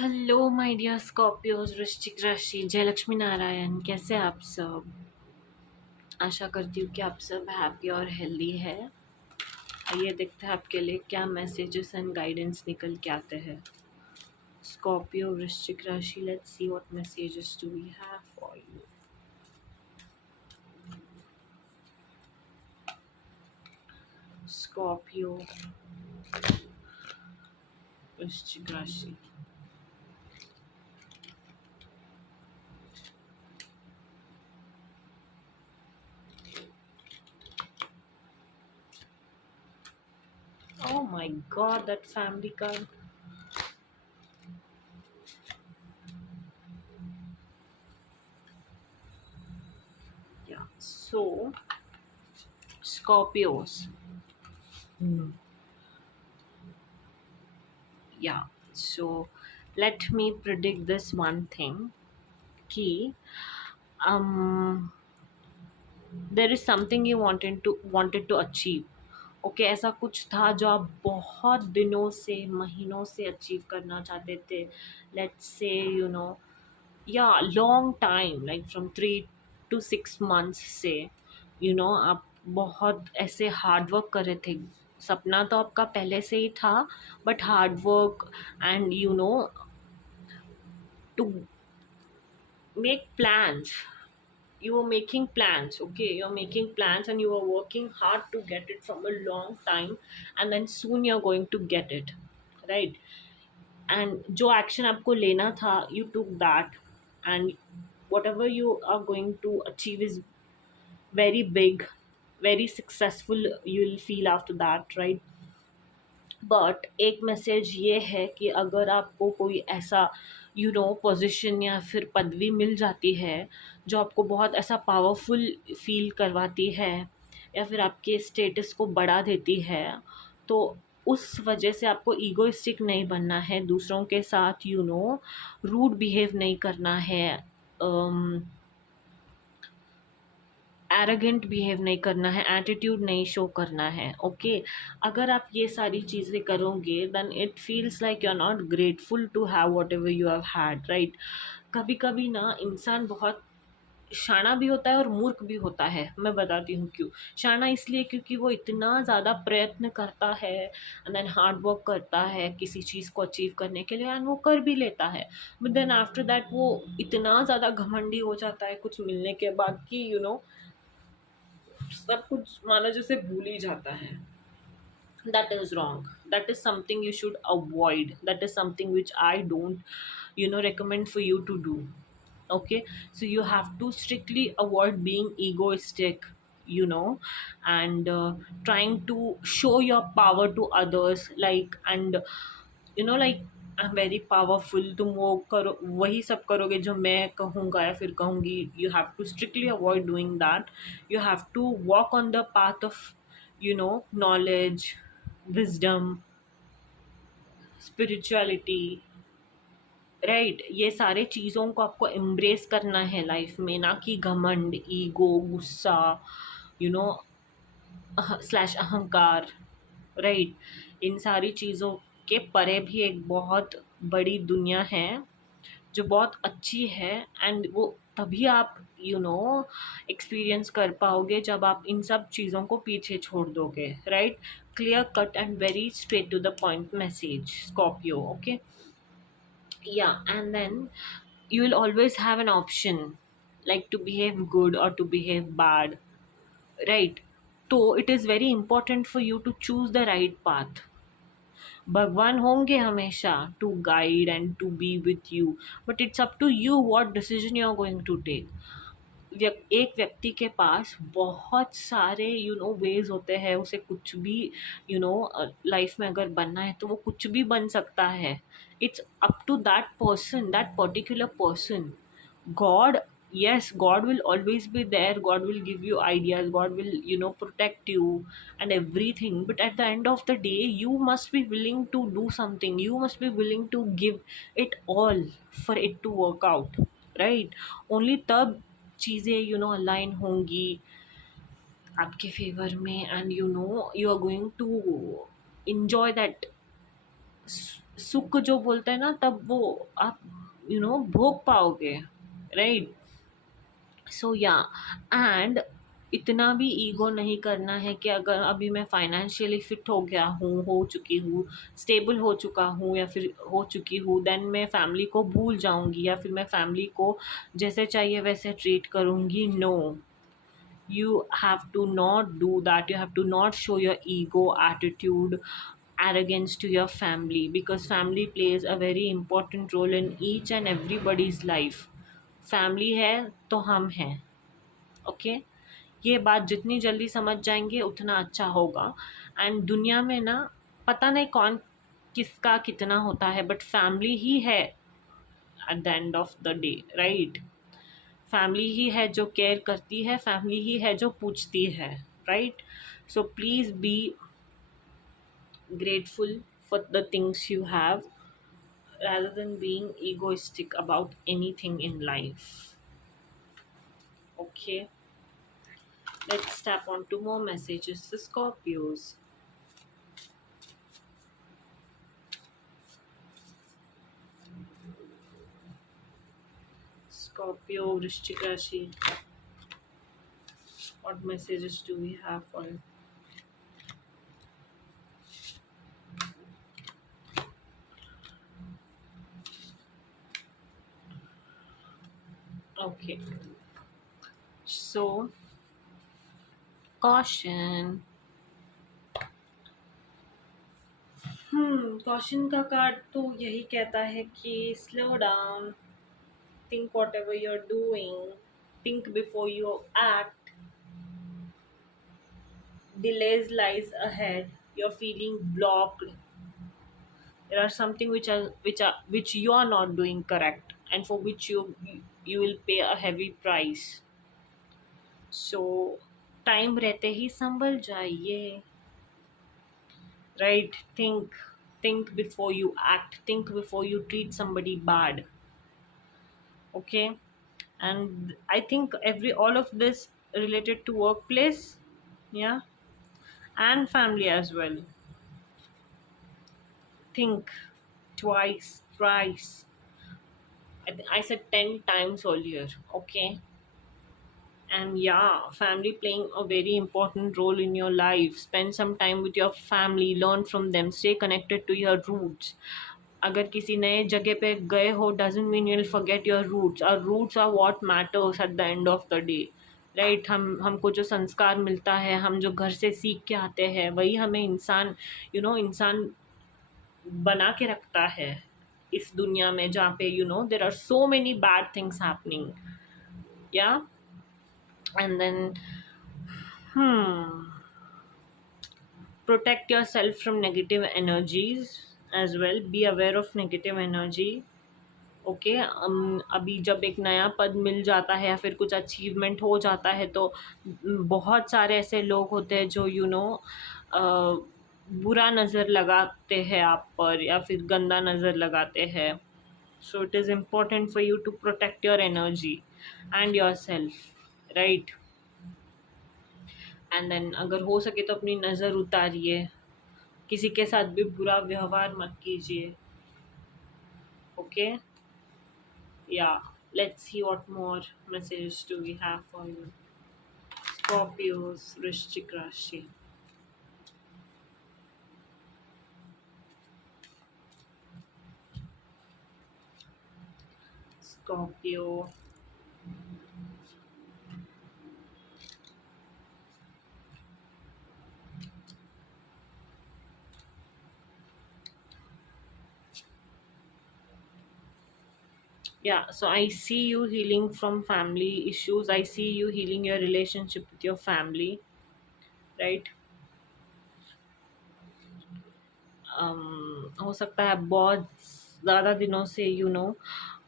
Hello my dear Scorpios, वृश्चिक राशि, जय लक्ष्मी नारायण। कैसे आप सब? आशा करती हूँ कि आप सब हैप्पी और हेल्दी है। आइए देखते हैं आपके लिए क्या मैसेजेस एंड गाइडेंस निकल के आते हैं। स्कॉर्पियो वृश्चिक राशि, let's see what messages do we have for you. Scorpio वृश्चिक राशि। Oh my god, that family card. Yeah, so Scorpios. Yeah, so let me predict this one thing. Key. There is something you wanted to achieve. Okay, ऐसा कुछ था जो आप बहुत दिनों से, महीनों से अचीव करना चाहते थे। लेट्स से या लॉन्ग टाइम, लाइक फ्रॉम 3 to 6 months से आप बहुत ऐसे हार्ड वर्क कर रहे थे। सपना तो आपका पहले से ही था, but hard work and to make plans, you were making plans. Okay, you're making plans and you were working hard to get it from a long time, and then soon you're going to get it, right? And जो action आपको लेना था, you took that, and whatever you are going to achieve is very big, very successful. You'll feel after that, right? But एक मैसेज ये है कि अगर आपको कोई ऐसा पोजीशन या फिर पदवी मिल जाती है जो आपको बहुत ऐसा पावरफुल फील करवाती है या फिर आपके स्टेटस को बढ़ा देती है, तो उस वजह से आपको ईगोइस्टिक नहीं बनना है, दूसरों के साथ रूड बिहेव नहीं करना है, एरोगेंट बिहेव नहीं करना है, एटीट्यूड नहीं शो करना है। ओके, अगर आप ये सारी चीज़ें करोगे then it feels like you are not grateful to have whatever you have had, right? कभी कभी ना इंसान बहुत शाना भी होता है और मूर्ख भी होता है। मैं बताती हूँ क्यों। शाना इसलिए क्योंकि वो इतना ज़्यादा प्रयत्न करता है एंड देन हार्ड वर्क करता है किसी चीज़ को अचीव करने के लिए, एंड वो कर भी लेता है, बट देन आफ्टर दैट वो इतना ज़्यादा घमंडी हो जाता है कुछ मिलने के बाद कि सब कुछ मानो जैसे भूल ही जाता है। That is wrong. That is something you should avoid. That is something which I don't recommend for you to do. Okay, so you have to strictly avoid being egoistic, and trying to show your power to others, like, and like I am very powerful, तुम वो करो, वही सब करोगे जो मैं कहूँगा या फिर कहूँगी। You have to strictly avoid doing that. You have to walk on the path of knowledge, wisdom, spirituality, right? ये सारे चीज़ों को आपको एम्ब्रेस करना है लाइफ में, ना कि घमंड, ईगो, गुस्सा, यू नो स्लैश अहंकार, राइट? इन सारी चीज़ों के परे भी एक बहुत बड़ी दुनिया है जो बहुत अच्छी है, एंड वो तभी आप एक्सपीरियंस कर पाओगे जब आप इन सब चीज़ों को पीछे छोड़ दोगे, right? Clear cut and very straight to the point message, Scorpio. Okay, yeah, and then you will always have an option, like to behave good or to behave bad, right? So it is very important for you to choose the right path. भगवान होंगे हमेशा to guide and to be with you, but it's up to you what decision you are going to take. एक व्यक्ति के पास बहुत सारे वेज होते हैं, उसे कुछ भी लाइफ में अगर बनना है तो वो कुछ भी बन सकता है। It's up to that person, that particular person. God, yes, God will always be there. God will give you ideas. God will protect you and everything, but at the end of the day you must be willing to do something. You must be willing to give it all for it to work out, right? Only तब चीज़ें अलाइन होंगी आपके favour में, and you are going to enjoy that सुख जो बोलते हैं ना, तब वो आप भोग पाओगे, राइट? सो या, एंड इतना भी ईगो नहीं करना है कि अगर अभी मैं फाइनेंशियली फिट हो गया हूँ, हो चुकी हूँ, स्टेबल हो चुका हूँ या फिर हो चुकी हूँ, देन मैं फैमिली को भूल जाऊंगी या फिर मैं फैमिली को जैसे चाहिए वैसे ट्रीट करूंगी। No, you have to not do that. You have to not show your ego, attitude, arrogance to your family, because family plays a very important role in each and everybody's life. Family है तो हम हैं, ओके? ये बात जितनी जल्दी समझ जाएंगे उतना अच्छा होगा। एंड दुनिया में ना, पता नहीं कौन किसका कितना होता है, बट फैमिली ही है at the end of the day, right? Family ही है जो केयर करती है, फैमिली ही है जो पूछती है, right? So please be grateful for the things you have, rather than being egoistic about anything in life. Okay, let's tap on two more messages. The Scorpios. Scorpio, Vrishchik Rashi. What messages do we have for you? Okay, so caution. Caution का कार्ड तो यही कहता है कि slow down, think whatever you're doing, think before you act, delays lies ahead, you're feeling blocked, there are something which you are not doing correct, and for which you will pay a heavy price. So time रहते ही संभल जाइए, right? Think before you act, think before you treat somebody bad, okay? And I think every all of this related to workplace, yeah, and family as well. Think twice, thrice. I said 10 times earlier, okay? And yeah, family playing a very important role in your life. Spend some time with your family, learn from them, stay connected to your roots. अगर किसी नए जगह पे गए हो, doesn't mean you'll forget your roots. Our roots are what matters at the end of the day, right? हमको जो संस्कार मिलता है, हम जो घर से सीख के आते हैं, वही हमें इंसान इंसान बना के रखता है इस दुनिया में, जहाँ पे there are so many bad things happening, yeah? And then protect yourself from negative energies as well. Be aware of negative energy, okay? अभी जब एक नया पद मिल जाता है या फिर कुछ अचीवमेंट हो जाता है, तो बहुत सारे ऐसे लोग होते हैं जो बुरा नज़र लगाते हैं आप पर, या फिर गंदा नज़र लगाते हैं. So it is important for you to protect your energy and yourself, right? And then अगर हो सके तो अपनी नज़र उतारिए, किसी के साथ भी बुरा व्यवहार मत कीजिए, okay? Yeah, let's see what more messages do we have for you. Scorpios, Vrishchik Rashi. Scorpio. Yeah, so I see you healing from family issues. I see you healing your relationship with your family, right? हो सकता है बहुत ज़्यादा दिनों से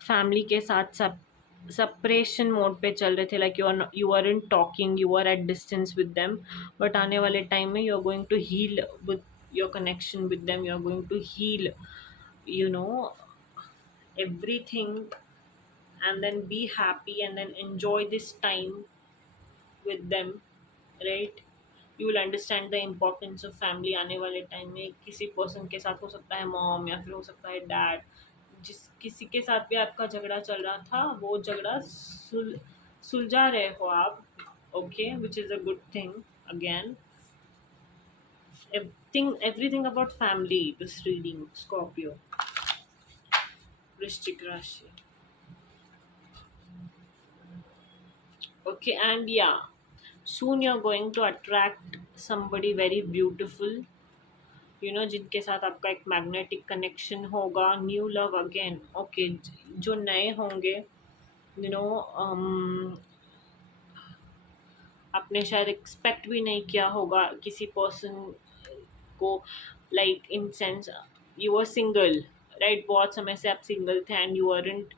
फैमिली के साथ सब सेपरेशन मोड पे चल रहे थे, like you are in talking, you are at distance with them, but आने वाले टाइम में you are going to heal with your connection with them, you are going to heal you know everything, and then be happy and then enjoy this time with them, right? You will understand the importance of family. आने वाले time में किसी पर्सन के साथ हो सकता है मॉम या फिर हो सकता है डैड, जिस किसी के साथ भी आपका झगड़ा चल रहा था वो झगड़ा सुलझा रहे हो आप। Okay, which is a good thing. Again, everything about family, this reading, Scorpio, वृश्चिक राशि। Okay, and yeah, soon you're going to attract somebody very beautiful, जिनके साथ आपका एक मैग्नेटिक कनेक्शन होगा। New love again. ओके, जो नए होंगे, यू नो आपने शायद एक्सपेक्ट भी नहीं किया होगा किसी पर्सन को, like in sense you are single, right? बहुत समय से आप सिंगल थे and you aren't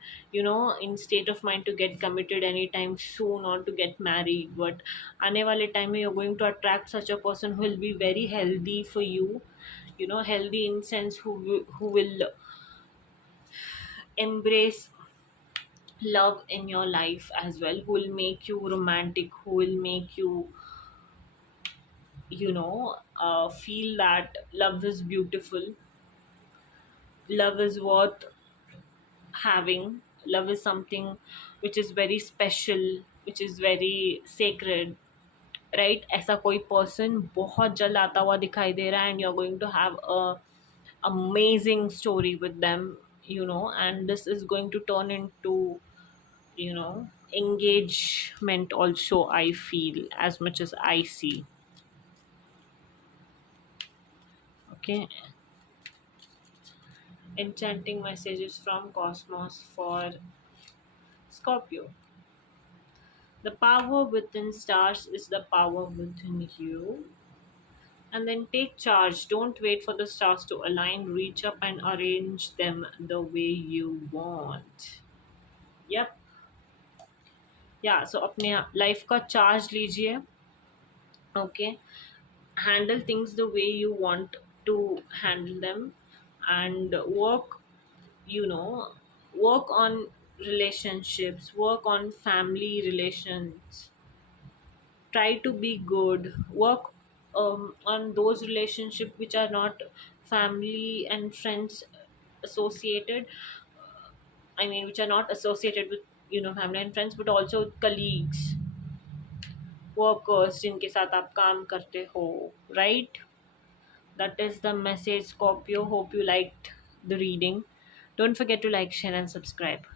in state of mind to get committed any time soon और टू गेट मैरिड, बट आने वाले टाइम में you are going to attract such a person who will be very healthy for you, healthy in sense who will embrace love in your life as well, who will make you romantic, who will make you feel that love is beautiful, love is worth having, love is something which is very special, which is very sacred, right? ऐसा कोई पर्सन बहुत जल्द आता हुआ दिखाई दे रहा है and you are going to have a amazing story with them, and this is going to turn into engagement also, I feel, as much as I see. Okay, enchanting messages from cosmos for Scorpio. The power within stars is the power within you. And then take charge. Don't wait for the stars to align. Reach up and arrange them the way you want. Yep. Yeah, so अपने life का charge लीजिए। Okay, handle things the way you want to handle them and you know work on relationships, work on family relations, try to be good, work on those relationships which are not family and friends associated, I mean which are not associated with family and friends, but also colleagues, workers जिनके साथ आप काम करते हो, right? That is the message, Scorpio. Hope you liked the reading. Don't forget to like, share and subscribe.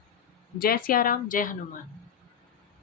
Jai Siya Ram, Jai Hanuman.